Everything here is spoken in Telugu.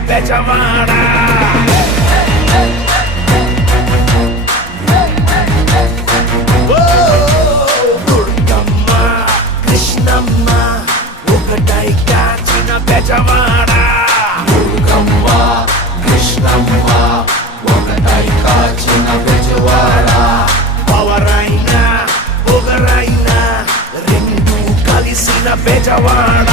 బెజవాడ దుర్గమ్మ కృష్ణమ్మ ఒకటై కాచిన బెజవాడ దుర్గమ్మ కృష్ణమ్మ ఒకటై కాచిన బెజవాడ పవరైనా పొగరైనా రెండు కలిసిన బెజవాడ